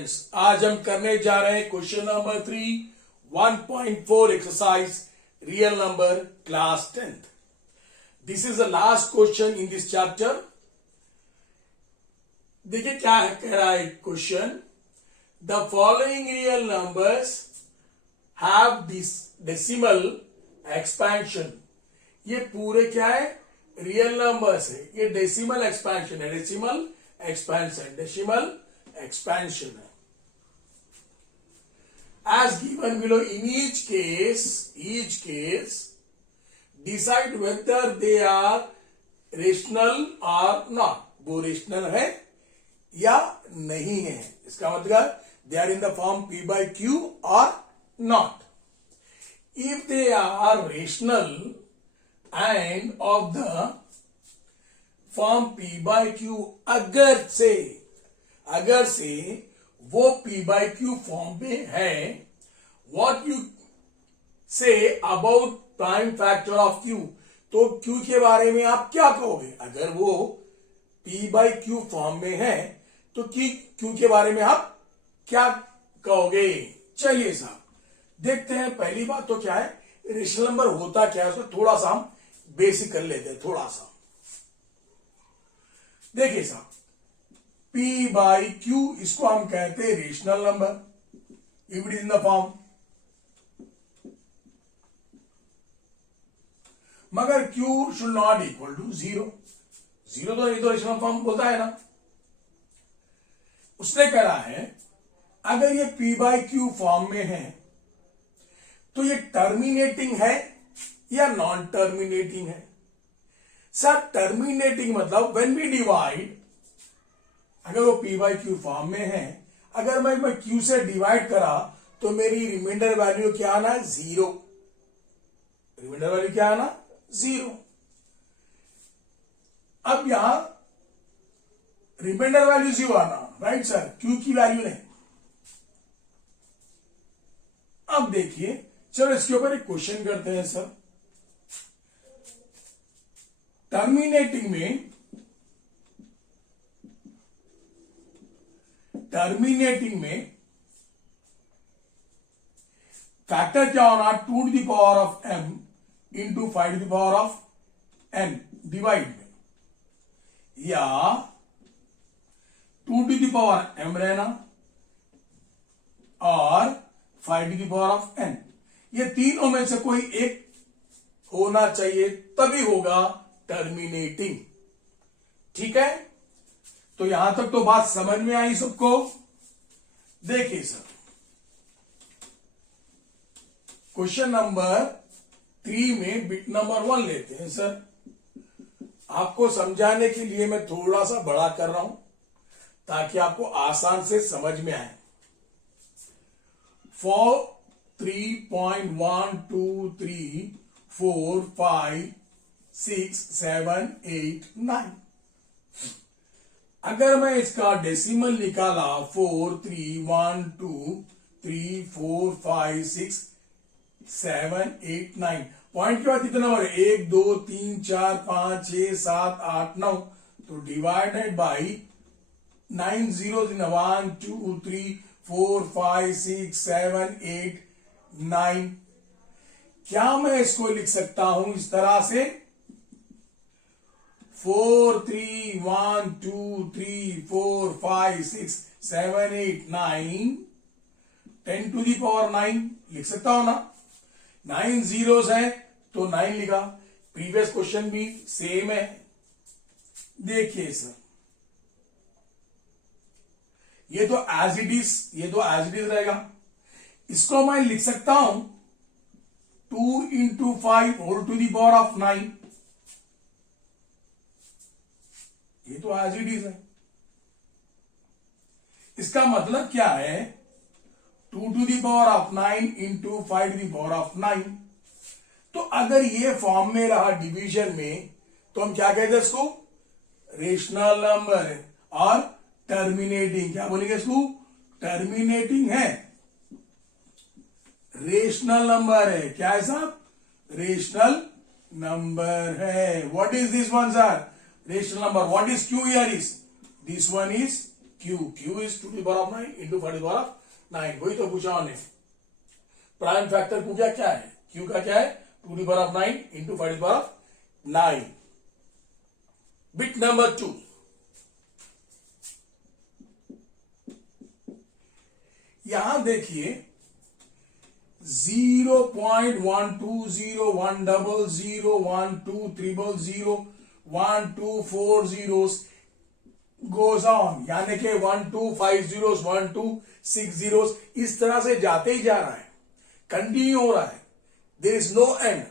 Students, आज हम करने जा रहे हैं question number 1.4 exercise real number class 10th. This is the last question in this chapter. देखिए क्या है, कह रहा है question. The following real numbers have this decimal expansion. ये पूरे क्या है, रियल नंबर्स है. ये डेसिमल एक्सपेंशन है. Decimal expansion, decimal expansion. As given below, in each case, decide whether they are rational or not. वो rational है या नहीं है. इसका मतलब they are in the form p by q or not. If they are rational and of the form p by q, अगर से वो p by q फॉर्म में है, what you say about prime factor of q. तो q के बारे में आप क्या कहोगे? अगर वो p by q फॉर्म में है तो q के बारे में आप क्या कहोगे? चलिए साहब देखते हैं. पहली बात तो क्या है, रेशनल नंबर होता क्या है, उसको थोड़ा सा हम बेसिक कर लेते हैं. थोड़ा सा देखिए साहब, P by Q इसको हम कहते हैं rational number if it is in the form. मगर Q should not equal to 0. तो ये तो रेशनल फॉर्म बोलता है ना. उसने कहा है अगर ये P by Q फॉर्म में है तो ये टर्मिनेटिंग है या नॉन टर्मिनेटिंग है? सर टर्मिनेटिंग मतलब व्हेन वी डिवाइड, अगर वो p by q फॉर्म में है, अगर मैं q से डिवाइड करा तो मेरी रिमाइंडर वैल्यू क्या आना? 0. रिमाइंडर वैल्यू क्या आना? 0. अब यहां रिमाइंडर वैल्यू 0 आना, राइट सर, q की वैल्यू नहीं. अब देखिए, चलो इसके ऊपर एक क्वेश्चन करते हैं सर. टर्मिनेटिंग में फैक्टर क्या होना? 2 to the power of m into 5 to the power of n divide में, या 2 to the power m रहना और 5 to the power of n. ये तीनों में से कोई एक होना चाहिए, तभी होगा टर्मिनेटिंग. ठीक है, तो यहां तक तो बात समझ में आई सबको. देखिए सर, क्वेश्चन नंबर 3 में बिट नंबर 1 लेते हैं सर. आपको समझाने के लिए मैं थोड़ा सा बड़ा कर रहा हूं ताकि आपको आसान से समझ में आए. 4 3.1 2 3 4 5 6 7 8 9. अगर मैं इसका डेसिमल निकाला 4 3 1 2 3 4 5 6 7 8 9, पॉइंट के बाद कितना नंबर है? 1 2 3 4 5 6 7 8 9. तो डिवाइडेड बाई 9 zeros in 1 2 3 4 5 6 7 8 9. क्या मैं इसको लिख सकता हूं इस तरह से? 4 3 1 2 3 4 5 6 7 8 9 10 to the power 9 लिख सकता हूं ना. 9 zeros है तो 9 लिखा. प्रीवियस क्वेश्चन भी सेम है. देखिए सर, ये तो एज इट इज रहेगा. इसको मैं लिख सकता हूं 2 into 5 whole to the power of 9. ये तो एज इट इज है. इसका मतलब क्या है? 2 to the power of 9 into 5 to the power of 9. तो अगर ये फॉर्म में रहा डिवीजन में तो हम क्या कहते हैं इसको? रेशनल नंबर है. और टर्मिनेटिंग, क्या बोलेंगे इसको? टर्मिनेटिंग है. रेशनल नंबर है. क्या है साहब? रेशनल नंबर है. What is this one sir? Rational number. What is q here is? This one is Q is 2 to the power of 9 into 5 to the power of 9। वही तो पूछा हमने। प्राइम फैक्टर क्यू क्या है, Q का क्या है 2 to the power of 9 into 5 to the power of 9। Bit number 2, यहां देखिए 0.12012012001240 goes on, यानी कि 1250 1260 इस तरह से जाते ही जा रहा है, कंटिन्यू हो रहा है, देयर इज नो एंड।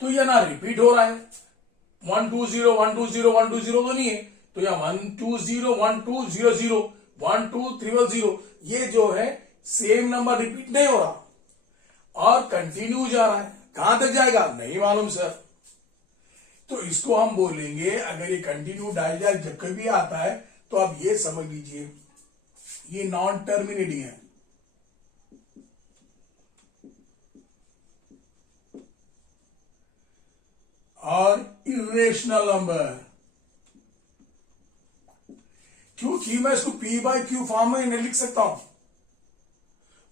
तो यह ना रिपीट हो रहा है 120 120 120 तो नहीं है, तो यह 120 1200 12300 ये जो है सेम नंबर रिपीट नहीं हो रहा और कंटिन्यू जा रहा है। कहां तक जाएगा नहीं मालूम सर। तो इसको हम बोलेंगे, अगर ये कंटिन्यू डायलॉग जब कभी आता है तो आप ये समझ लीजिए ये नॉन टर्मिनेटिंग है। और इरेशनल नंबर, क्योंकि मैं इसको पी बाई क्यू फॉर्म में नहीं लिख सकता हूं,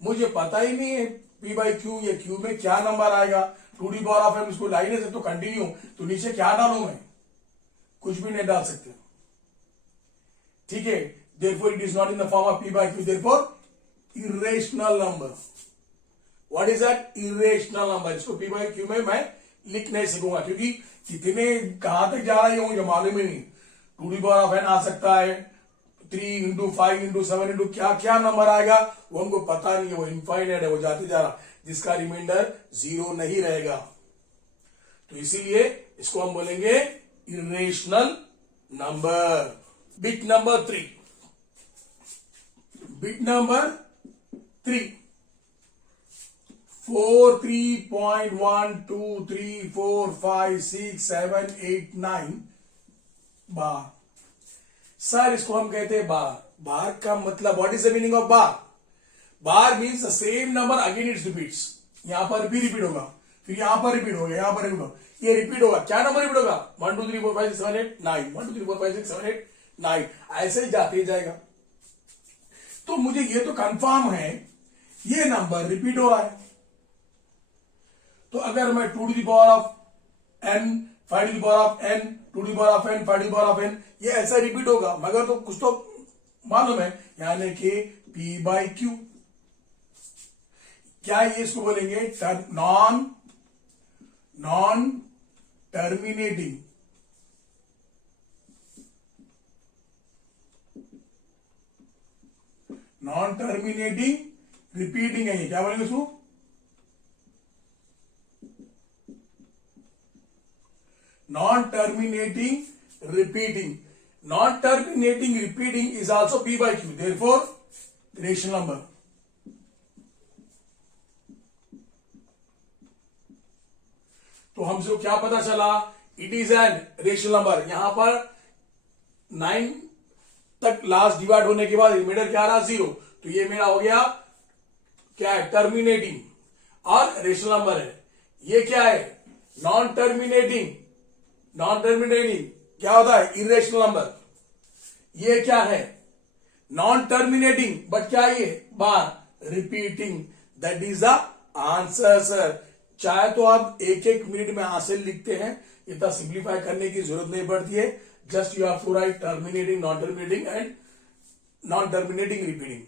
मुझे पता ही नहीं है पी बाई क्यू या क्यू में क्या नंबर आएगा। 2 to the power of m इसको ला ही नहीं सकते, कंटिन्यू तो नीचे क्या डालू मैं, कुछ भी नहीं डाल सकते, ठीक है। therefore it is not in the form of p by q, therefore irrational number। what is that irrational number? इसको p by q में मैं लिख नहीं सकूंगा क्योंकि कितने कहां तक जा रहा है मुझे मालूम ही नहीं। 2 to the power of n आ सकता है, 3 into 5 into 7 into क्या क्या नंबर आएगा वो हमको पता नहीं है, वो इनफाइनाइट है, वो जाते जा रहा, जिसका रिमाइंडर 0 नहीं रहेगा। तो इसीलिए इसको हम बोलेंगे irrational number. Bit number 3, bit number 3 43.123456789 बार। सर इसको हम कहते हैं बार। बार का मतलब what is the meaning of bar? Bar means the same number again it's repeats. यहां पर भी रिपीट होगा, फिर यहां पर रिपीट होगा, यहां पर रिपीट होगा, ये रिपीट होगा। क्या नंबर रिपीट होगा? 1 2 3 4 5 6 7 8 9 1 2 3 4 5 6 7 8 9 ऐसे ही जाते ही जाएगा। तो मुझे ये तो कंफर्म है ये नंबर रिपीट हो रहा है। तो अगर मैं 2 to the power of n 5 to the power of n 2 to the power of n 5 to the power of n ये ऐसा रिपीट होगा, मगर तो कुछ तो मालूम है, यानी कि p बाई क्यू। क्या ये इसको बोलेंगे non terminating, non terminating repeating है ये। क्या बोलेंगे इसको? Non terminating repeating. Non terminating repeating is also p by q, therefore rational number. तो हमसे क्या पता चला? It is an rational number. यहां पर 9 तक लास्ट डिवाइड होने के बाद रिमाइंडर क्या रहा? 0। तो ये मेरा हो गया क्या है? टर्मिनेटिंग और रेशनल नंबर है। ये क्या है? Non terminating. नॉन टर्मिनेटिंग क्या होता है? Irrational number. ये क्या है? नॉन टर्मिनेटिंग बट क्या ये? बार repeating. That is the answer sir. चाहे तो आप एक एक मिनट में आंसर लिखते हैं, इतना सिंप्लीफाई करने की जरूरत नहीं पड़ती है। Just you have to write terminating, non terminating and non terminating repeating.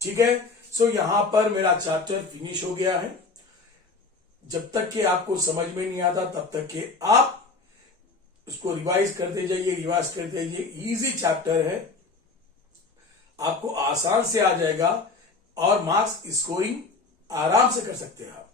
ठीक है। सो यहां पर मेरा चैप्टर फिनिश हो गया है। जब तक कि आपको समझ में नहीं आता तब तक कि आप उसको रिवाइज करते जाइए, रिवाइज करते जाइए। इजी चैप्टर है, आपको आसान से आ जाएगा और मार्क्स स्कोरिंग आराम से कर सकते हैं आप।